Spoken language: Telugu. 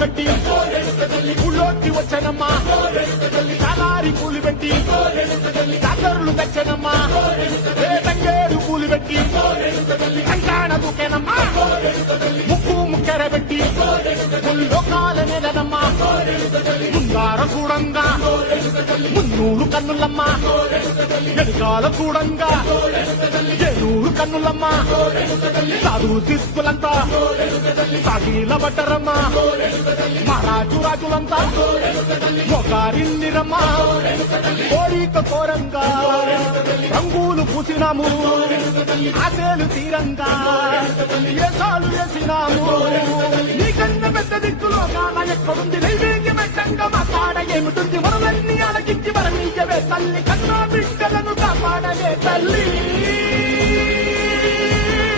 కట్టి ఊళ్ళోకి వచ్చనమ్మా చాలారి పూలు పెట్టి జాతరులు తెచ్చనమ్మా తంగేడు పూలు పెట్టి కంటాణ దూకేనమ్మా ముక్కు ముక్కెర పెట్టి ముల్లోకాల నెలనమ్మా ముంగార చూడంగా మున్నూరు కన్నులమ్మా వెనుకాల చూడంగా ఏనూరు కన్నులమ్మా సాధువు శిస్తులంతా సాగిల బట్టరమ్మా మహారాజు రాజులంతా మొగారిల్లిరమ్మా కోరిక కోరంగా రంగులు పూసినాము ఆశలు తీరంగా ఏసాలు వేసినాము నీకన్నా పెద్ద దిక్కులో కాన ఎక్కడుంది నైవేద్యం పెట్టంగా మా కాడ ఏమిటుంది మనలన్నీ అలగించి మరణీయవే తల్లి కన్నా బిడ్డలను కాపాడవే తల్లి